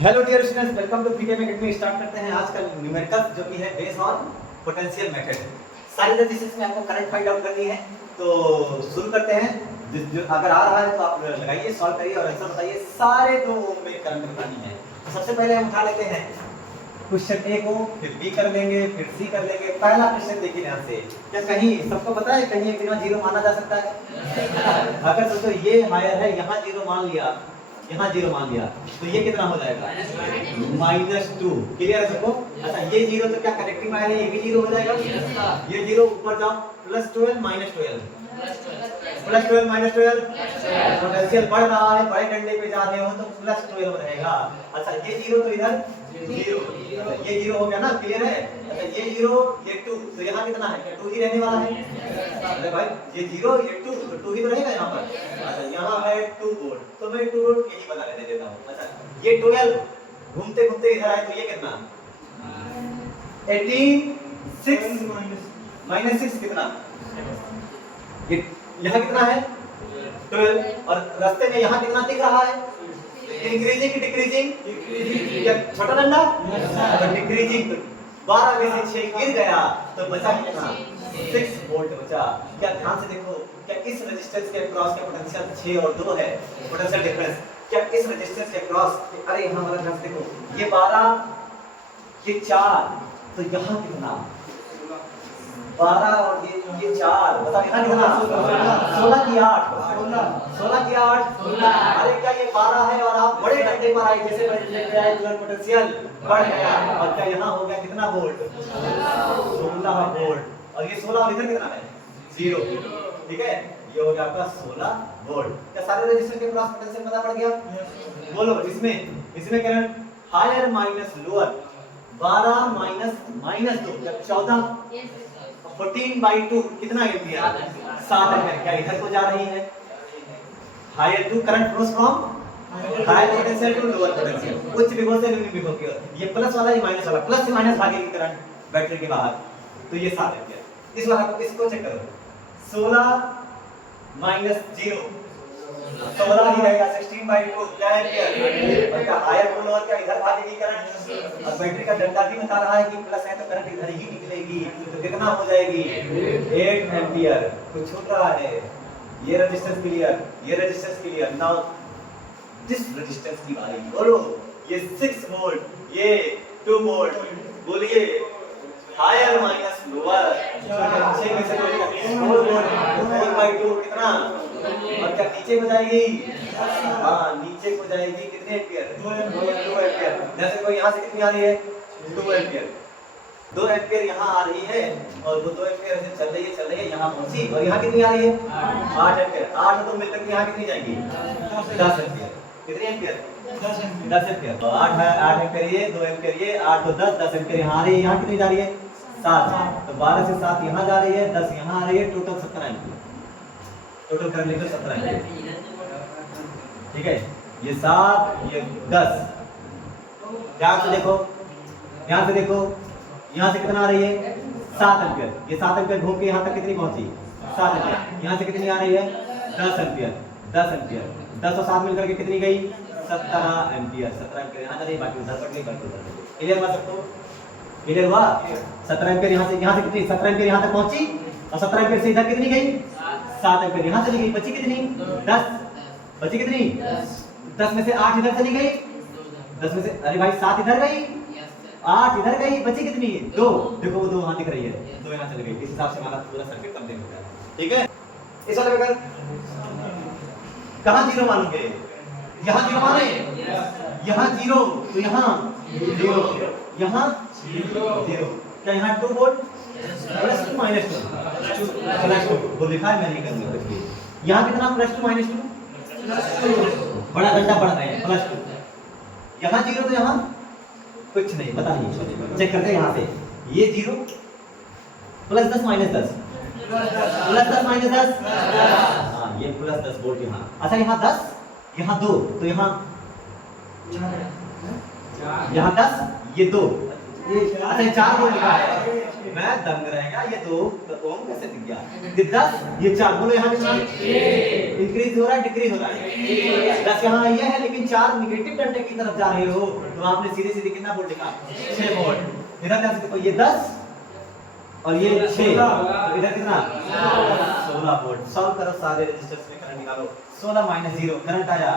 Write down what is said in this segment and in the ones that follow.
Hello dear students, welcome to PKM academy. Start करते हैं आज का न्यूमेरिकल जो कि है बेस्ड ऑन पोटेंशियल मेथड। सारी रजिस्टर्स में आपको करंट फाइंड आउट करनी है, तो शुरू करते हैं। जो अगर आ रहा है तो आप लगाइए, सॉल्व करिए और आंसर बताइए। सारे 2 ओम में करंट बतानी है। तो सबसे पहले हम उठा लेते हैं क्वेश्चन ए को, फिर बी कर लेंगे, फिर सी कर लेंगे। पहला क्वेश्चन देखिए ध्यान से। क्या कहीं सबको पता है कहीं एक बिना जीरो माना जा सकता है? अगर सोचो ये हायर है, यहाँ जीरो मान लिया, यहाँ जीरो मान लिया, तो ये कितना हो जाएगा? -2। क्लियर है सबको? अच्छा, ये जीरो तो क्या कनेक्टिंग वायर है, ये भी जीरो हो जाएगा। ये जीरो ऊपर जाओ, +12 -12 +12 -12 पोटेंशियल बढ़ रहा है, बड़े डंडे पे जा रहे हो तो +12 रहेगा। अच्छा, ये जीरो तो इधर जीरो, ये जीरो हो गया ना, क्लियर है? अच्छा, ये जीरो, ये 2, तो यहाँ कितना है? क्या 2 ही रहने वाला है? अरे भाई, ये जीरो, ये 2, तो 2 ही तो रहेगा यहाँ पर। अच्छा, यहाँ है 2 वोल्ट, तो मैं 2 वोल्ट यही बना रहने देता हूँ। अच्छा, ये 12 घूमते घूमते इधर आए तो ये कितना? 18 6 -6 कितना? ये यहाँ कितना है? 12। और रास्ते में यहाँ कितना दिख रहा है? इंक्रीजिंग की डिक्रीजिंग? क्या छोटा डंडा? तो डिक्रीजिंग। 12 में से 6 गिर गया तो बचा कितना? 6 वोल्ट बचा। क्या ध्यान से देखो, क्या इस रेजिस्टेंस के अक्रॉस का पोटेंशियल 6 और 2 है, पोटेंशियल डिफरेंस। क्या इस रेजिस्टेंस के अक्रॉस, अरे यहाँ वाला ध्यान से देखो, ये 12, ये 4, तो यहाँ कितना? 12 और ये 4, बताओ यहाँ कितना? 16 की 8, 16 की 8। अरे क्या ये 12 है और आप बड़े डंडे पर आए, जैसे पोटेंशियल बढ़ गया, और क्या यहाँ हो गया कितना वोल्ट? 16 वोल्ट। और ये 16 और इधर कितना है? 0। ठीक है, ये हो गया आपका 16 वोल्ट। क्या सारे रजिस्टर के क्रॉस पोटेंशियल पता पड़ गया? बोलो, इसमें current higher minus lower, 12 minus 2, जब 14, 14/2 कितना एम्पीयर? 7 एम्पीयर। क्या इधर को जा रही है? Higher to current flows from higher potential to lower potential, उच्च विभव से निम्न विभव की ओर। ये प्लस वाला, ये माइनस वाला, प्लस से माइनस भागेगी करंट बैटरी के बाहर, तो ये 7 एम्पीयर। इस वाला को, इसको चेक करो, 16 माइनस 0, 16 ही रहेगा। 16/2 क्या एम्पीयर? और क्या हायर टू लोअर, क्या इधर भागेगी करंट? और बैटरी का डंडा भी बता रहा है कि प्लस है तो करंट इधर ही निकलेगी, तो कितना हो जाएगी? 8 एम्पीयर। कुछ छूट रहा है? ये रेजिस्टेंस क्लियर, ये resistance clear. Now this resistance की बारी, बोलो। ये 6 वोल्ट, ये 2 वोल्ट, बोलिए हायर माइनस लोअर, 6 में से 4 वोल्ट, 4/2 कितना? और क्या नीचे को जाएगी? हाँ, नीचे को जाएगी कितने एम्पीयर? 2 एम्पीयर। जैसे कोई यहाँ से कितनी आ रही है? 2 एम्पीयर। 2 एम्पीयर यहाँ आ रही है, और वो 2 एम्पीयर से चल रही है, यहाँ पहुंची, और यहाँ कितनी आ रही है? 8 एम्पीयर। 8 तो मिलकर के यहाँ कितनी जाएगी? 10 एम्पीयर। कितनी एम्पीयर? 10 एम्पीयर। तो 8 एम्पीयर ये, 2 एम्पीयर ये, 8 तो 10 एम्पीयर यहाँ आ रही है। यहाँ कितनी जा रही है? 7। तो 12 से 7 यहाँ जा रही है, 10 यहाँ आ रही है, टोटल 17 एम्पीयर। टोटल कर लेकर 17 एम्पीयर। ठीक है, ये 7, ये 10। ध्यान से देखो, ध्यान से देखो, यहाँ से कितना आ रही है? 7 एम्पीयर। ये 7 एम्पीयर घूम के यहाँ तक कितनी पहुंची? 7 एम्पीयर। यहाँ से कितनी आ रही है? 10 एम्पीयर। 10 एम्पीयर, 10 और 7 मिलकर के कितनी गई? 17 एम्पीयर। 17 एम्पीयर यहाँ चलिए, बाकी उधर पड़ गई। क्लियर हुआ सबको? क्लियर हुआ? 17 एम्पीयर यहाँ से कितनी? 17 एम्पीयर यहाँ तक पहुंची, और 17 एम्पीयर से इधर कितनी गई? 7 एम्पीयर यहाँ चली गई। बची कितनी? 10। बची कितनी? 10 में से 8 इधर चली गई, 10 में से, अरे भाई 7 इधर गई, 8 इधर गई, बची कितनी? 2। देखो वो 2 वहां दिख रही है, 2 यहाँ चली गई। इस हिसाब से हमारा पूरा सर्किट कंप्लीट हो गया। ठीक है, इस वाले में कहां जीरो मानोगे? यहाँ जीरो माने, यहाँ जीरो, तो यहाँ जीरो, यहाँ जीरो। क्या यहाँ 2 वोल्ट? +2 -2 वो लिखा है, मैं नहीं करूंगा कुछ भी। यहाँ कितना? +2 -2, बड़ा डंडा बढ़ रहे हैं, +2। यहाँ जीरो, तो यहाँ कुछ नहीं, पता नहीं, चेक करते हैं यहाँ से। ये 0, +10 -10, +10 -10, हाँ ये +10 वोल्ट यहाँ। अच्छा, यहाँ 10, यहाँ 2, तो यहाँ 10, ये 2, अच्छा 4 वोल्ट लिखा है, मैं दंग रह गया, ये तो ओम कैसे दिख गया? ये 10, ये 4, बोलो यहाँ कितना इंक्रीज हो रहा है डिक्रीज हो रहा है? 10 यहाँ ये है, लेकिन 4 निगेटिव डंडे की तरफ जा रहे हो, तो आपने सीधे सीधे कितना वोल्ट लिखा? 6 वोल्ट। इधर क्या देखो, ये 10 और ये 6, तो इधर कितना 16 वोल्ट। सॉल्व करो सारे रेजिस्टर्स में, करंट निकालो। 16 माइनस 0 करंट आया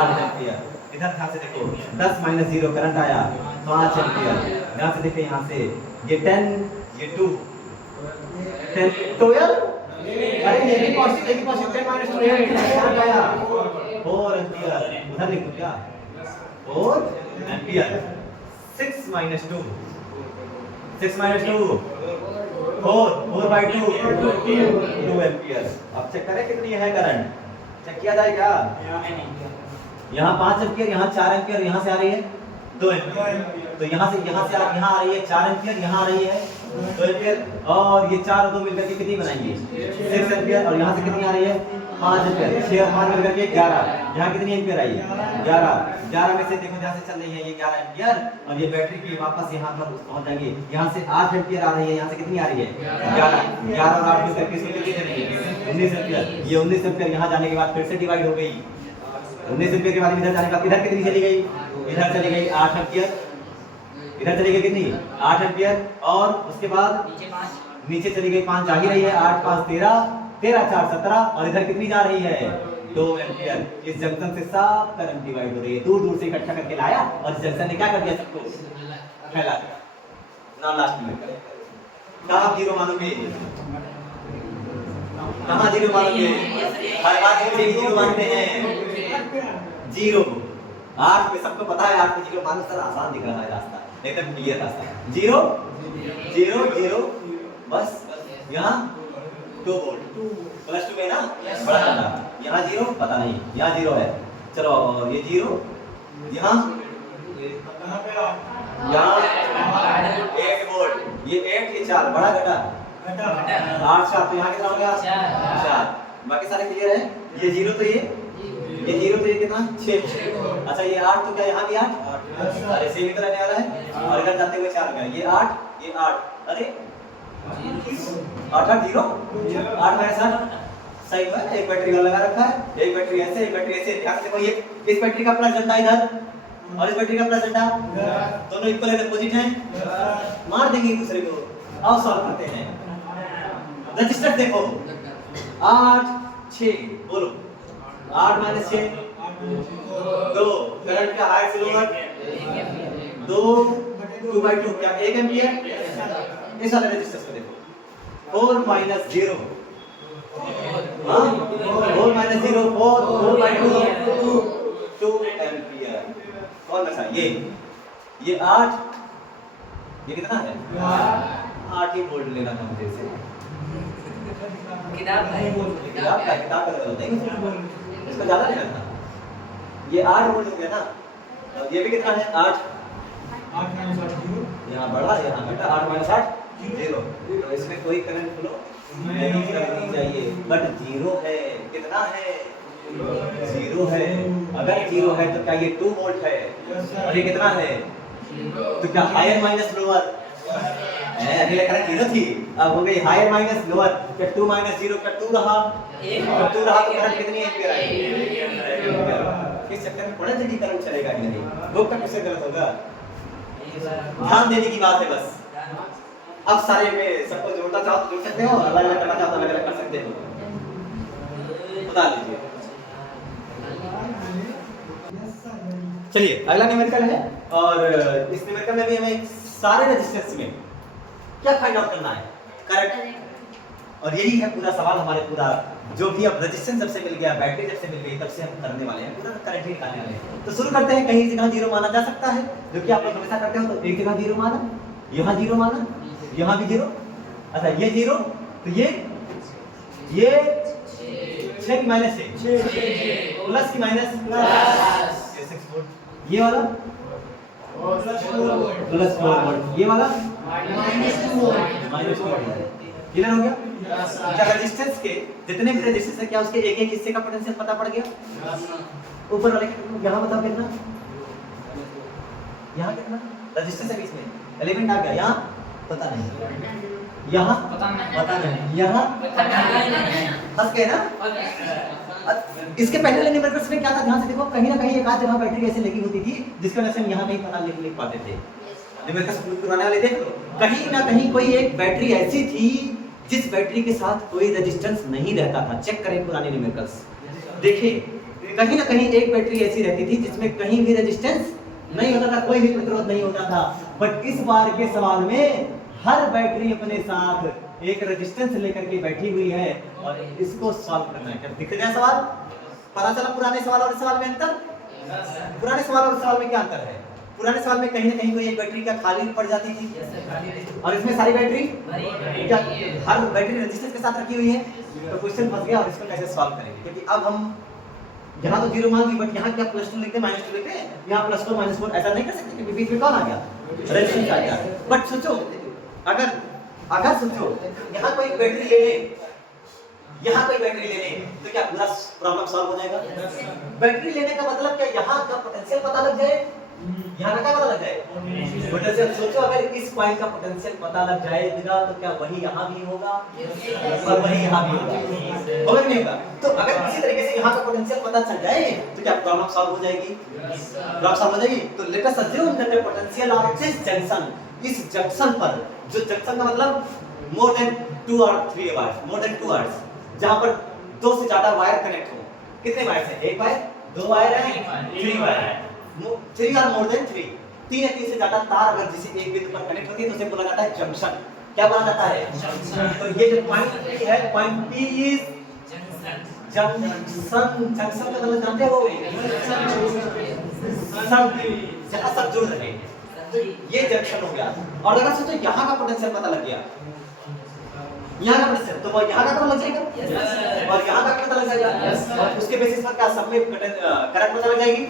8 एम्पीयर। इधर ध्यान से देखो, 10 माइनस 0 करंट आया 5 एम्पीयर। ध्यान से देखो यहाँ से, ये 10 ये 2 10 12, अरे ये भी पॉजिटिव 10 माइनस 2 करंट आया 4 एम्पीयर। उधर लिख दो क्या 4 ampere. 6 minus 2 6 minus 2 4 by 2 2 ampere. अब चेक करें कितनी है करंट, चेक किया जाए क्या? यहाँ 5 एम्पीयर, यहाँ 4 एम्पीयर, यहाँ से आ रही है 2 एम्पीयर, तो यहाँ से यहाँ आ रही है 4 एम्पीयर, यहाँ आ रही है 2 एम्पीयर, और ये 4 और 2 मिलकर के कितनी बनाएंगे 6 एम्पीयर, और यहाँ से कितनी आ रही है 5 एम्पीयर। 6 और 5 मिलकर के 11। यहाँ कितनी एम्पीयर आई 11 में से देखो जहाँ से चल रही है ये 11 एम्पीयर, और ये बैटरी की वापस यहाँ पर पहुँच जाएंगे। यहाँ से 8 एम्पीयर आ रही है, यहाँ से कितनी आ रही है 11 और 8 मिलकर के इसमें कितनी चलेगी 19 एम्पीयर। ये 19 एम्पीयर यहाँ जाने के बाद फिर से डिवाइड हो गई। 19 एम्पीयर के बाद इधर जाने के बाद इधर कितनी चली गई, इधर चली गई 8 एम्पीयर, इधर चली गई कितनी 8 एम्पीयर, और उसके बाद नीचे चली गई 5 जा ही रही है, 8 5 13 13 4 17, और इधर कितनी जा रही है 2 एम्पीयर। इस जंक्शन से सब करंट डिवाइड हो रही है, दूर दूर से इकट्ठा करके लाया, और इस जंक्शन ने क्या कर दिया सबको फैला दिया। ना लास्ट में कहाँ जीरो मानोगे, कहाँ जीरो मानोगे? हर बात में जीरो मानते हैं। जीरो 8 में सबको पता है 8 में जीरो मानो सर, आसान दिख रहा है रास्ता, एकदम क्लियर रास्ता। 0 0 0 बस, यहाँ 2 वोल्ट प्लस 2 में ना बड़ा वाला, यहाँ 0 पता नहीं, यहाँ 0 है, चलो और ये 0 यहाँ 8 वोल्ट, ये 8 ये 4 बड़ा घटा 8 4, तो यहाँ कितना हो गया 4। बाकी सारे क्लियर है। ये 0 तो ये 0 तो ये कितना 6। अच्छा ये 8 तो क्या यहाँ भी 8, अरे सेम ही तो रहने वाला है, और इधर जाते हुए 4 हो गया, ये 8 ये 8, अरे 8 8 0 8 माइनस 8 सही है। एक बैटरी वाला लगा रखा है, एक बैटरी ऐसे एक बैटरी ऐसे। ध्यान से देखो, ये इस बैटरी का प्लस झंडा इधर और इस बैटरी का प्लस झंडा दोनों इक्वल अपोजिट हैं, मार देंगे एक दूसरे को। आओ सॉल्व करते हैं। रजिस्टर देखो 8 6 बोलो 8 माइनस 6 2, करंट का हायर से लोअर 2 by 2 क्या 1 एम्पीयर। इस वाले रेजिस्टेंस को देखो 4 माइनस 0 हाँ 4 माइनस 0 4 by 2 एम्पीयर। कौन सा ये 8, ये कितना है 8 ही वोल्ट लेना था मुझे से किताब का होता है इसको ज्यादा लेना था। ये 8 वोल्ट हो गया ना, और ये भी कितना है 8 यहाँ बढ़ा यहाँ घटा 8 माइनस 8 0, तो इसमें कोई करंट फ्लो नहीं करनी चाहिए, बट 0 है। कितना है 0 है। अगर 0 है तो क्या ये 2 वोल्ट है, और ये कितना है तो क्या हायर माइनस लोअर अगले करंट 0 थी, अब हो गई हायर माइनस लोअर। क्या 2 माइनस 0 का 2 रहा, तो करंट कितनी एम्पीयर आई 1 एम्पीयर। इस चक्कर में थोड़ा जल्दी करंट चलेगा कि नहीं, लोग का किससे गलत होगा, ध्यान देने की बात है बस। अब सारे में सबको जोड़ना चाहो तो जोड़ सकते हो, अलग अलग करना चाहो तो अलग अलग कर सकते हो, बता दीजिए। चलिए अगला न्यूमेरिकल है, और इस न्यूमेरिकल में भी हमें सारे रेजिस्टेंस में क्या फाइंड आउट करना है करंट, और यही है पूरा सवाल हमारे पूरा जो भी अब रेजिस्टेंस जब से मिल गया, बैटरी जब से मिल गई, तब से हम करने वाले हैं, पूरा करंट ही निकालने वाले हैं। तो शुरू करते हैं। कहीं जगह 0 माना जा सकता है, जो कि आप लोग हमेशा करते हो, तो एक जगह 0 माना, यहाँ 0 माना, यहाँ भी 0। अच्छा ये 0 तो ये 6 की माइनस 6 प्लस की माइनस 6 वोल्ट, ये वाला प्लस 4 वोल्ट, ये वाला माइनस 2 वोल्ट। क्लियर हो गया? क्या रेजिस्टेंस के जितने भी रेजिस्टेंस है, क्या उसके एक एक हिस्से का पोटेंशियल पता पड़ गया? ऊपर वाले यहाँ बताओ कितना, यहाँ कितना रेजिस्टेंस है बीच में एलिमेंट आ गया, यहाँ पता नहीं, यहाँ पता नहीं, यहाँ फंस गए ना। इसके पहले वाले न्यूमेरिकल्स में क्या था, ध्यान से देखो, कहीं ना कहीं एक आध जगह बैटरी ऐसे लगी होती थी जिसकी वजह से हम यहाँ नहीं पता लिख पाते थे। न्यूमेरिकल्स पुराने वाले देख लो, कहीं ना कहीं कोई एक बैटरी ऐसी थी जिस बैटरी के साथ कोई रेजिस्टेंस नहीं रहता था। चेक करें पुराने न्यूमेरिकल्स, देखिए कहीं ना कहीं एक बैटरी ऐसी रहती थी जिसमें कहीं भी रेजिस्टेंस नहीं होता था, कोई भी प्रतिरोध नहीं होता था। बट इस बार के सवाल में हर बैटरी अपने साथ एक रेजिस्टेंस लेकर के बैठी हुई है और इसको सॉल्व करना है। क्या दिख गया सवाल? पता चला पुराने सवाल और इस सवाल में अंतर? पुराने सवाल और इस सवाल में क्या अंतर है? पुराने सवाल में कहीं ना कहीं कोई एक बैटरी क्या खाली पड़ जाती थी, और इसमें सारी बैटरी क्या हर बैटरी रेजिस्टेंस के साथ रखी हुई है। तो क्वेश्चन फंस गया और इसको कैसे सॉल्व करेंगे, क्योंकि अब हम यहाँ तो 0 मान ली, बट यहाँ क्या +2 लिखते हैं -2 लिखते हैं, यहाँ +4 -4 ऐसा नहीं कर सकते क्योंकि बीच में कौन आ गया, रेजिस्टेंस आ गया। बट सोचो अगर सोचो यहाँ कोई बैटरी ले ले, यहाँ कोई बैटरी ले ले, तो क्या पूरा प्रॉब्लम सॉल्व हो जाएगा? बैटरी लेने का मतलब क्या, यहाँ का पोटेंशियल पता लग जाए, यहाँ का क्या पता लग जाए, पोटेंशियल। सोचो अगर इस पॉइंट का पोटेंशियल पता लग जाएगा तो क्या वही यहाँ भी होगा और वही यहाँ भी होगा नहीं होगा? तो अगर किसी तरीके से यहाँ का पोटेंशियल पता चल जाए तो क्या प्रॉब्लम सॉल्व हो जाएगी? प्रॉब्लम सॉल्व हो जाएगी। तो let us assume that the potential of this junction, इस जंक्शन पर, जो जंक्शन का मतलब मोर देन 2 और 3 वायर, मोर देन 2 वायर्स, जहां पर 2 से ज्यादा वायर कनेक्ट हो। कितने वायर हैं? 1 वायर, 2 वायर है, 3 वायर है, 3 और मोर देन 3, 3 या 3 से ज्यादा तार अगर किसी एक बिंदु पर कनेक्ट होती है तो उसे बोला जाता है जंक्शन। क्या बोला जाता है? तो ये जो पॉइंट P है, point P is junction. Junction का मतलब जानते हो, जहां सब जुड़ रहे हैं, तो ये जंक्शन हो गया। और अगर सोचो यहाँ का पोटेंशियल पता लग गया, यहाँ का पोटेंशियल, तो वो यहाँ का पता लग जाएगा और यहाँ का पता लग जाएगा, और उसके बेसिस पर क्या सब में करंट पता लग जाएगी।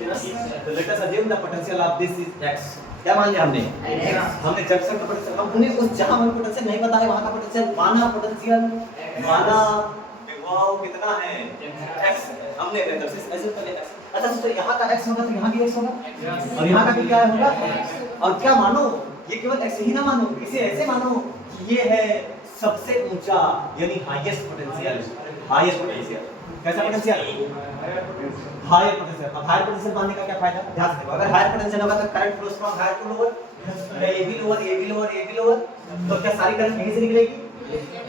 तो let us assume the potential of this is x। क्या मान लिया हमने? हमने जंक्शन का पोटेंशियल, हमने उस जहां हमें पोटेंशियल नहीं पता है वहां का पोटेंशियल माना, पोटेंशियल माना, विभव कितना है, x। हमने ऐसे कर लिया। अच्छा तो यहाँ का x होगा तो यहाँ भी x होगा, और यहाँ का भी क्या होगा। और क्या मानो, ये केवल x ही ना मानो, इसे ऐसे मानो कि ये है सबसे ऊंचा यानी हाईएस्ट पोटेंशियल। हाईएस्ट पोटेंशियल कैसा पोटेंशियल? Higher potential. अब हायर पोटेंशियल मानने का क्या फायदा? ध्यान से देखो, अगर हायर पोटेंशियल होगा तो current flows from higher to lower, ये भी लोअर, ये भी लोअर, ये भी लोअर, तो क्या सारी करंट यहीं से निकलेगी?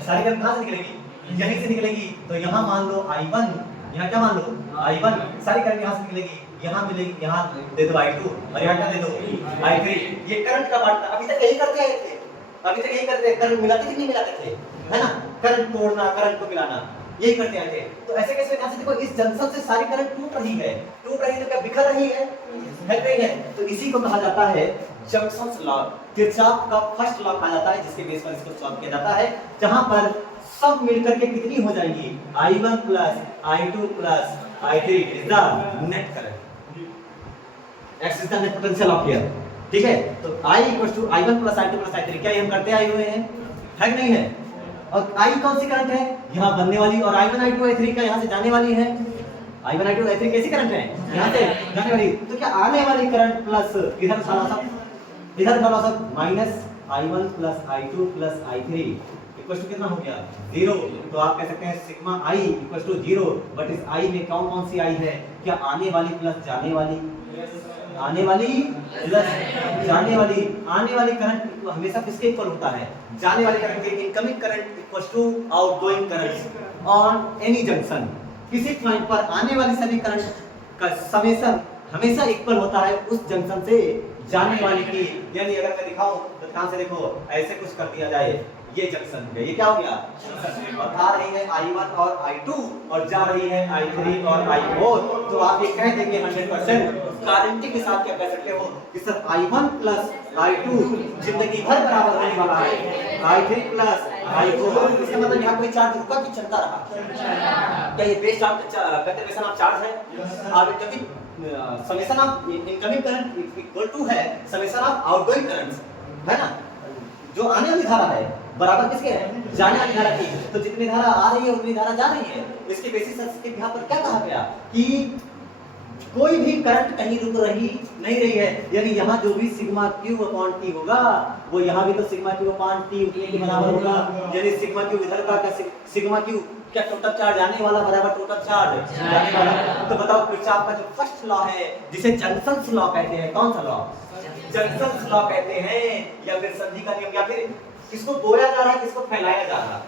सारी करंट कहां से निकलेगी? यहीं से निकलेगी। तो यहां मान लो I1, यहाँ क्या मान लो I1, सारी करंट यहाँ से निकलेगी, यहाँ मिलेगी, यहाँ दे दो I2 और यहाँ क्या दे दो I3। ये करंट का बांटना अभी तक यही करते आए थे, अभी तक यही करते हैं। करंट मिलाते कि नहीं मिलाते थे, है ना? करंट तोड़ना, करंट को मिलाना, यही करते आए थे। तो ऐसे कैसे? यहाँ से देखो, इस जंक्शन से सारी करंट टूट रही है, टूट रही है तो क्या बिखर रही है? नहीं है। तो इसी को कहा जाता है जंक्शन लॉ। किरचॉफ का फर्स्ट लॉ कहा जाता है, जिसके बेस पर इसको सॉल्व किया जाता है, जहां पर सब मिलकर के कितनी हो जाएगी, I1 plus I2 plus I3 is the net current, x is the net potential of here. ठीक है, तो I equals to I1 plus I2 plus I3, क्या ये हम करते आए हुए हैं, है कि नहीं है? और I कौन सी करंट है, यहाँ बनने वाली, और I1 I2 I3 का यहाँ से जाने वाली है। I1 I2 I3 कैसी करंट है, यहाँ से जाने वाली। तो क्या आने वाली करंट प्लस इधर थोड़ा सा minus I1 plus I2 plus I3 equals to कितना हो गया, 0। तो आप कह सकते हैं sigma I equals to 0। But इस I में कौन सी I है? क्या आने वाली प्लस जाने वाली, आने वाली प्लस जाने वाली। आने वाली करंट हमेशा किसके इक्वल होता है, जाने वाली करंट के। Incoming current equals to outgoing current on any junction. किसी पॉइंट पर आने वाली सभी करंट का समेशन हमेशा इक्वल होता है उस जंक्शन से जाने वाली की। यानी अगर मैं दिखाऊं तो ध्यान से देखो, ऐसे कुछ कर दिया जाए, ये जंक्शन है, ये क्या हो गया, और आ रही है I1 और I2 और जा रही है I3 और I4। तो आप ये कह देंगे 100% गारंटी के साथ क्या कह सकते हो कि सर I1 प्लस I2 जिंदगी भर बराबर होने वाला है I3 प्लस I4। इसका मतलब यहाँ कोई चार्ज रुका कि चलता रहा? क्या ये based on conservation of charge है? और क्योंकि summation of incoming current equal to है समेशन ऑफ आउटगोइंग करंट्स, है ना? जो आने वाली धारा है बराबर किसके है, जाने वाली धारा की। तो जितनी धारा आ रही है उतनी धारा जा रही है। इसके बेसिस पे यहाँ पर क्या कहा गया कि कोई भी करंट कहीं रुक रही नहीं रही है, यानी यहाँ जो भी सिग्मा क्यू अपॉन टी होगा वो यहाँ भी तो सिग्मा क्यू अपॉन टी उतने के बराबर होगा, यानी सिग्मा क्यू इधर का क्या सिग्मा क्यू क्या टोटल चार्ज आने वाला बराबर टोटल चार्ज जाने वाला। तो बताओ किरचॉफ का जो फर्स्ट लॉ है जिसे जंक्शंस लॉ कहते हैं, कौन सा लॉ? जंक्शंस लॉ कहते हैं, या फिर संधि का नियम, या फिर किसको बोया जा रहा है किसको फैलाया जा रहा है?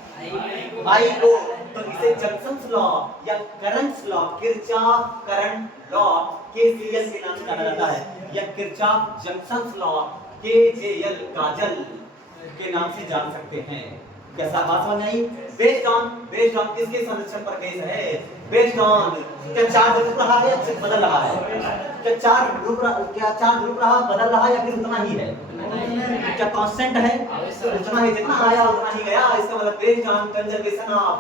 आई को। तो इसे जंक्शंस लॉ या currents law, Kirchhoff current law KCL के नाम से जाना जाता है, या किरचॉफ जंक्शंस लॉ केजेएल काजल के नाम से जान सकते हैं। कैसा बात समझ आई? बेस्ड ऑन किसके संरक्षण पर केस है? बेस्ड ऑन क्या चार्ज रुक रहा है या बदल रहा है? क्या चार्ज रुक रहा बदल रहा या फिर उतना ही है? क्या कांस्टेंट है? उतना ही, जितना आया उतना ही गया। इसका मतलब बेस्ड ऑन कंजर्वेशन ऑफ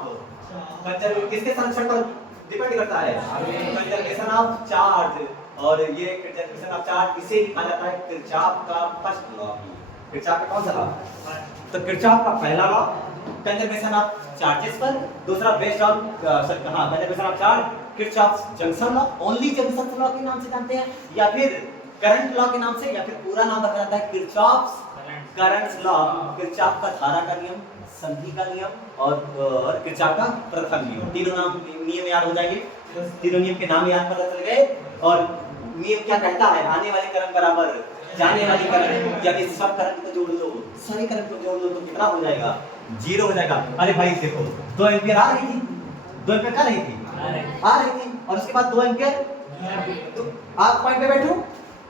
किसके संरक्षण पर डिपेंड करता है? Conservation of charge. और ये कंजर्वेशन ऑफ चार्ज इसे लिखा जाता है किरचॉफ का फर्स्ट लॉ। किरचॉफ का कौन सा लॉ? तो किरचॉफ का पहला लॉ कंजर्वेशन ऑफ चार्जेस पर, दूसरा based on conservation of charge Kirchhoff junction law, only junction law के नाम से जानते हैं, या फिर करंट लॉ के नाम से, या फिर पूरा नाम रखा जाता है किरचॉफ करंट लॉ। किरचॉफ का धारा का नियम, संधि का नियम और किरचॉफ का प्रथम नियम, तीनों नाम नियम याद हो जाएंगे। तीनों नियम के नाम याद पता चल गए। और नियम क्या कहता है? आने वाले करंट बराबर जाने वाली करंट, यानी सब करंट को जोड़ लो, सारे करंट को जोड़ लो तो कितना हो जाएगा? 0 हो जाएगा। अरे भाई देखो 2 एम्पीयर आ रही थी, 2 एम्पीयर क्या रही थी? आ रही थी, और उसके बाद 2 एम्पीयर, तो आप पॉइंट पे बैठो,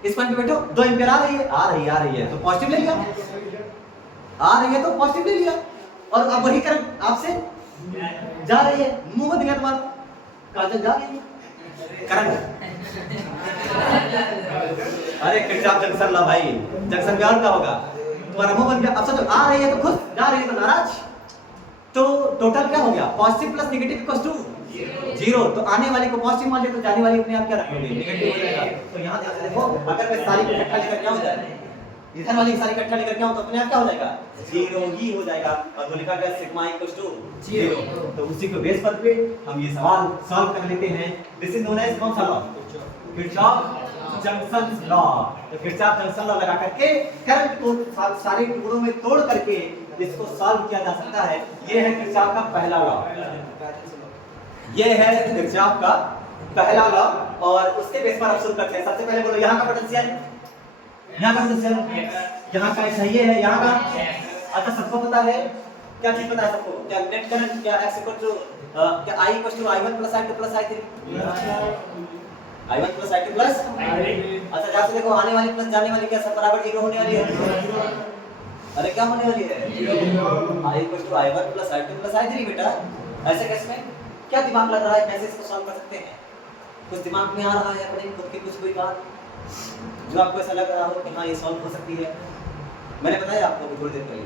इस पॉइंट पे बैठो, 2 एम्पीयर आ रही है तो पॉजिटिव ले लिया, आ रही है तो पॉजिटिव ले लिया, और अब वही करंट आपसे जा रही है, मुंह में दिया तुम्हारा काजल जा रही है करंट। अरे किरचॉफ जंक्शन ला भाई, जंक्शन में और क्या होगा? तुम्हारा मुंह बन गया। अब सोचो आ रही है तो खुश, जा रही है तो नाराज, तो टोटल क्या हो गया? Positive plus negative equals to 0। तो आने वाली को पॉजिटिव मान ले तो जाने वाली अपने आप क्या रखोगे? नेगेटिव हो जाएगा। तो यहां ध्यान से देखो, अगर मैं सारी को इकट्ठा लेकर क्या हो जाए, इधर वाली सारी इकट्ठा लेकर क्या हो तो अपने आप क्या हो जाएगा? 0 ही हो जाएगा। और तो लिखा गया सिग्मा इक्वल्स टू 0। तो उसी को बेस पर पे हम ये सवाल सॉल्व कर लेते हैं। दिस इज नोन एज कौन सा लॉ? Kirchhoff junction law. तो किरचॉफ जंक्शन लॉ लगा करके करंट को सारे टुकड़ों में तोड़ करके इसको सॉल्व किया जा सकता है। ये है किरचॉफ का पहला लॉ, ये है किरचॉफ का पहला लॉ। और उसके बेस पर अब शुरू करते हैं। सबसे पहले बोलो यहाँ का पोटेंशियल, यहाँ का पोटेंशियल, यहाँ का ऐसा ये है, यहाँ का। अच्छा सबको पता है क्या चीज पता है सबको? क्या नेट करंट क्या x इक्वल टू क्या I equal to I1 plus I2 plus I3, I1 plus I2 plus अच्छा ध्यान से देखो, आने वाली प्लस जाने वाली क्या सब बराबर 0 होने वाली है। अरे क्या होने वाली है? I equal to I1 plus I2 plus I3 बेटा। ऐसे केस में क्या दिमाग लग रहा है, कैसे इसको सॉल्व कर सकते हैं? कुछ दिमाग में आ रहा है अपने खुद की कुछ कोई बात जो आपको ऐसा लग रहा हो कि हाँ ये सॉल्व हो सकती है? मैंने बताया आपको थोड़ी देर पहले,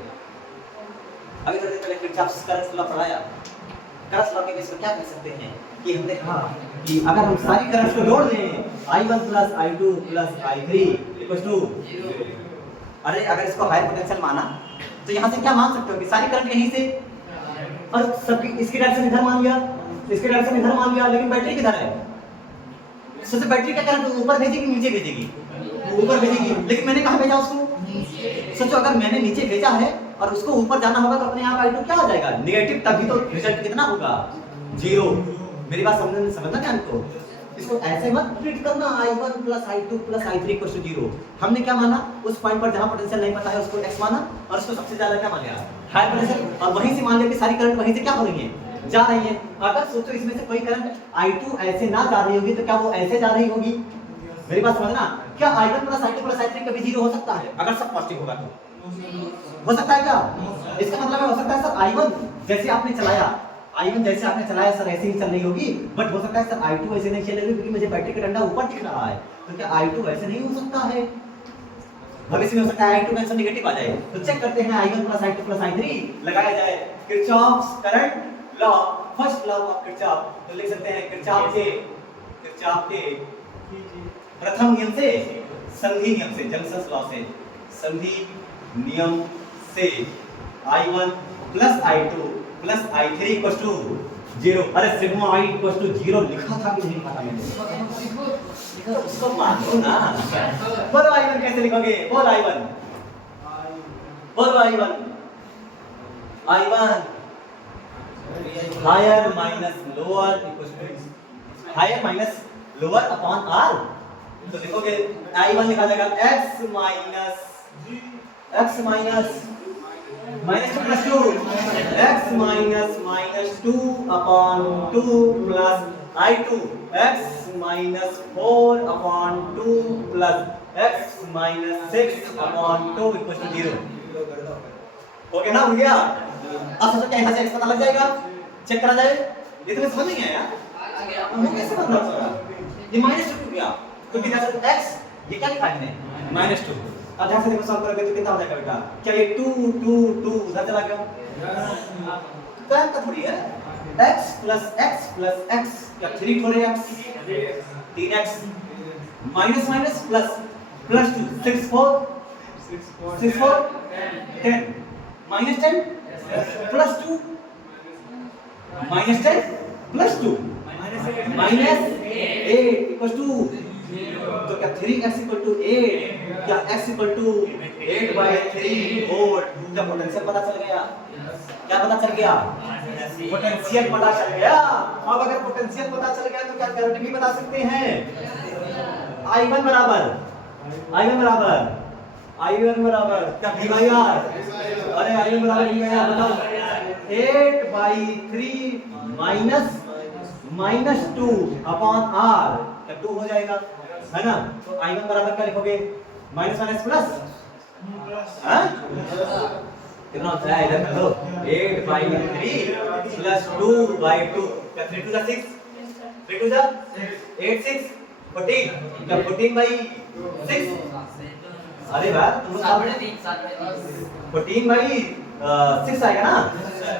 अभी थोड़ी देर पहले किरचॉफ करंट लॉ पढ़ाया। करंट लॉ के बेस पर क्या कह सकते हैं कि हमने हाँ कि अगर हम सारी करंट्स को जोड़ दें I1 plus I2 plus I3 equals to, अरे अगर इसको हाई पोटेंशियल माना तो यहाँ से क्या मान सकते हो कि सारी करंट यहीं से, और सबकी इसकी डायरेक्शन इधर मान लिया, इसकी डायरेक्शन इधर मान लिया, लेकिन बैटरी किधर है? सबसे बैटरी का करंट ऊपर भेजेगी नीचे भेजेगी? ऊपर भेजेगी, लेकिन मैंने कहाँ भेजा उसको? सोचो अगर मैंने नीचे भेजा है और उसको ऊपर जाना होगा तो अपने आप I2 क्या हो जाएगा? नेगेटिव। तभी तो रिजल्ट कितना होगा? 0। मेरी बात समझना ध्यान को, इसको ऐसे मत ट्रीट करना I1 plus I2 plus I3 equals to 0। हमने क्या माना? उस पॉइंट पर जहां पोटेंशियल नहीं पता है उसको x माना, और उसको सबसे ज्यादा क्या मान लिया? High potential. और वहीं से मान लिया कि सारी करंट वहीं से क्या हो रही है? जा रही है। अगर सोचो इसमें से कोई करंट I2 ऐसे ना जा रही होगी तो क्या वो ऐसे जा रही होगी? मेरी बात समझना, क्या I1 plus I2 plus I3 कभी 0 हो सकता है? अगर सब पॉजिटिव होगा तो हो सकता है क्या? इसका मतलब है हो सकता है सर I1 जैसे आपने चलाया, I1 जैसे आपने चलाया सर ऐसे ही चल रही होगी, बट हो सकता है सर I2 ऐसे नहीं चलेगी क्योंकि मुझे बैटरी का डंडा ऊपर दिख रहा है। तो क्या I2 ऐसे नहीं हो सकता है? भविष्य में हो सकता है I2 का आंसर नेगेटिव आ जाए। तो चेक करते हैं I1 plus I2 plus I3 लगाया जाए। Kirchhoff current law, first law of Kirchhoff, तो लिख सकते हैं किरचॉफ के प्रथम नियम से, संधि नियम से, जंक्शन लॉ से, संधि नियम से I1 plus I2 plus I3 equals to 0। अरे सिग्मा I इक्वल्स टू 0 लिखा था कि नहीं लिखा था मैंने? उसको मानो ना। बोलो I1 कैसे लिखोगे? बोल I1, बोलो I1, I1 higher minus lower equals to higher minus lower upon R। तो लिखोगे I1 लिखा जाएगा x minus minus 2 plus 2 x minus 2 upon 2 plus I2 x minus 4 upon 2 plus x minus 6 upon 2 equals to 0। हो गया ना? हो गया। अब सोचो क्या यहाँ से x पता लग जाएगा? चेक करा जाए। ये तो समझ नहीं आया वो कैसे बन रहा होगा? ये माइनस 2 गया तो कितना x ये क्या लिखा है मैंने माइनस 2। अब ध्यान से देखो सॉल्व करोगे तो कितना हो जाएगा बेटा? क्या ये 2 2 2 उधर चला गया? तो का थोड़ी है x प्लस x क्या 3 थोड़े x 3x minus minus plus plus 2 6 4 10 minus 10 plus 2 minus 10 plus 2 minus 8 equal to तो क्या 3x इक्वल टू 8 क्या x इक्वल टू 8/3 और क्या पोटेंशियल पता चल गया? क्या पता चल गया? पोटेंशियल पता चल गया। अब अगर पोटेंशियल पता चल गया तो क्या करंट भी बता सकते हैं? I1 बराबर क्या V/R? अरे I1 बराबर V/R बताओ 8/3 माइनस 2 अपॉन R क्या 2 हो जाएगा है ना? तो I1 बराबर क्या लिखोगे? माइनस माइनस प्लस कितना होता है इधर कर दो 8/3 प्लस 2/2 क्या 3 to the 6 3 to the 8 6 14 क्या 14/6 अरे वाह तुम 14/6 आएगा ना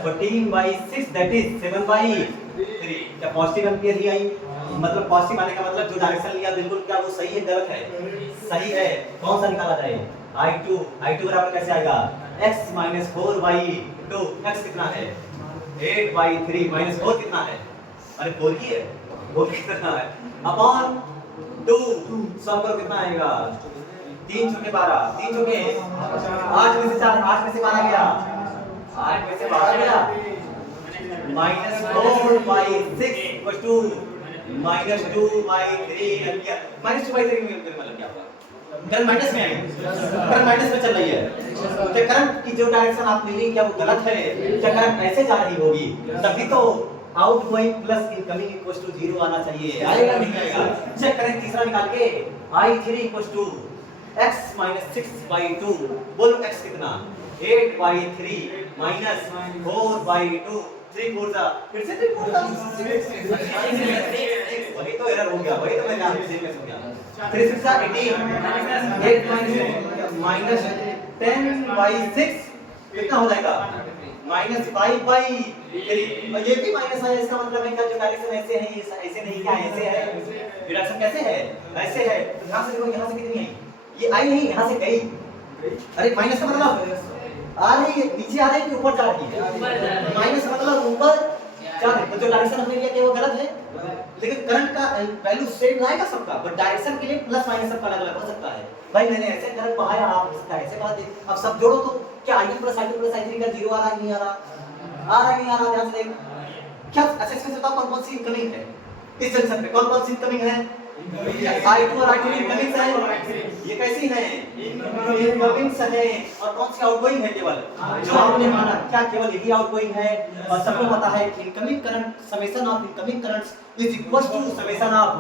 14/6 दैट इज 7/3 क्या पॉजिटिव एंपियर ही आई मतलब पॉजिटिव आने का मतलब जो डायरेक्शन लिया बिल्कुल क्या वो सही है गलत है? सही है। कौन सा निकाला जाए? I2 बराबर कैसे आएगा? x माइनस 4/2 x कितना है? 8/3 माइनस 4 कितना है? अरे 4 ही है 4 कितना है? अपॉन 2 सॉल्व करो कितना आएगा? 3 छुके 12 3 छुके 8 में से 4 8 में से 12 गया 8 में से 12 गया minus 4/6 equal to minus 2/3 ampere minus 2/3 ampere मतलब क्या होगा? करंट माइनस में है करंट माइनस में चल रही है तो करंट की जो डायरेक्शन आप ले रही क्या वो गलत है? क्या करंट ऐसे जा रही होगी? तभी तो outgoing plus incoming equals to 0 आना चाहिए। आएगा नहीं आएगा? चेक करें तीसरा निकाल के I3 equals to x minus 6/2 बोलो x कितना? 8/3 माइनस 4/2 3 4 जा फिर से 3 4 जा वही तो एरर हो गया वही तो मैंने आपसे देखा हो गया 3 6 18 8 माइनस 10/6 कितना हो जाएगा? माइनस 5/3 और ये भी माइनस है इसका मतलब है क्या जो डायरेक्शन ऐसे है ये ऐसे नहीं क्या ऐसे है? डायरेक्शन कैसे है? ऐसे है। तो यहां से देखो यहां से कितनी है? ये आई नहीं यहां से गई। अरे माइनस का मतलब आ रही है नीचे आ रही है कि ऊपर जा रही है? माइनस का मतलब ऊपर जा रही है। तो जो डायरेक्शन हमने लिया कि वो गलत है लेकिन करंट का वैल्यू सेम आएगा सबका बट डायरेक्शन के लिए प्लस माइनस सबका अलग अलग हो सकता है। भाई मैंने ऐसे करंट बहाया आप इसका ऐसे बहा दे अब सब जोड़ो तो क्या I1 प्लस I3 का 0 आ रहा है नहीं आ रहा? आ रहा है नहीं आ रहा? ध्यान से देख क्या अच्छा इसमें से बताओ कौन सी इनकमिंग है? इस जंक्शन पे कौन सी इनकमिंग है? I2 और I3 इनकमिंग है। ये कैसी है? इनकमिंग है। और कौन सी आउटगोइंग है? केवल जो आपने माना क्या केवल यही आउटगोइंग है? और सबको पता है incoming current summation of incoming currents is equal to summation of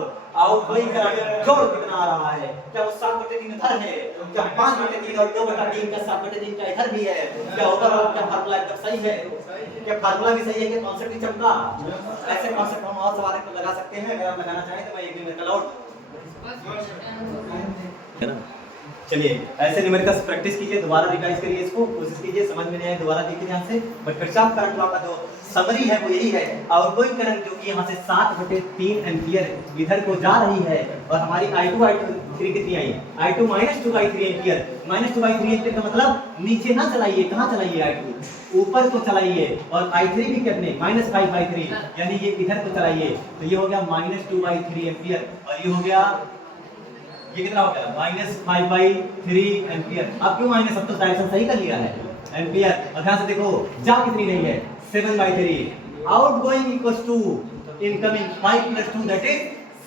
outgoing current. जोड़ कितना आ रहा है? क्या वो 7/3 इधर है? क्या 5/3 और 2/3 का 7/3 का इधर भी है? क्या ओवरऑल क्या फार्मूला एकदम सही है? क्या फार्मूला भी सही है कि कॉन्सेप्ट भी चमका? ऐसे कॉन्सेप्ट हम और सवाल को लगा सकते हैं। अगर आप लगाना चाहें तो मैं एक दिन कल और है ना। चलिए ऐसे न्यूमेरिकल्स प्रैक्टिस कीजिए दोबारा रिवाइज करिए इसको कोशिश कीजिए समझ में नहीं आए दोबारा देखिए ध्यान से। बट किरचॉफ करंट लॉ का जो समरी है वो यही है आउटगोइंग करंट जो कि यहाँ से 7/3 एम्पियर इधर को जा रही है और हमारी I2 कितनी आई? I2 minus 2/3 ampere. Minus 2/3 ampere का मतलब नीचे ना चलाइए कहाँ चलाइए? I2 ऊपर को चलाइए और I3 भी कितने? माइनस 5/3 यानी ये इधर को चलाइए तो ये हो गया माइनस 2/3 एम्पियर और ये हो गया ये कितना हो गया -5/3 एम्पियर। अब क्यों माइनस, अब तो डायरेक्शन सही कर लिया है एम्पियर। और ध्यान से देखो जा कितनी रही है 7/3, outgoing equals to incoming 5 + 2 that is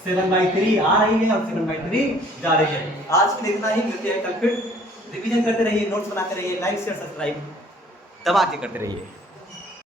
7/3 आ रही है और 7/3 जा रही है। आज के इतना ही, मिलते हैं कल फिर। रिवीजन करते रहिए, नोट्स बनाते रहिए, लाइक शेयर सब्सक्राइब दबा के करते रहिए।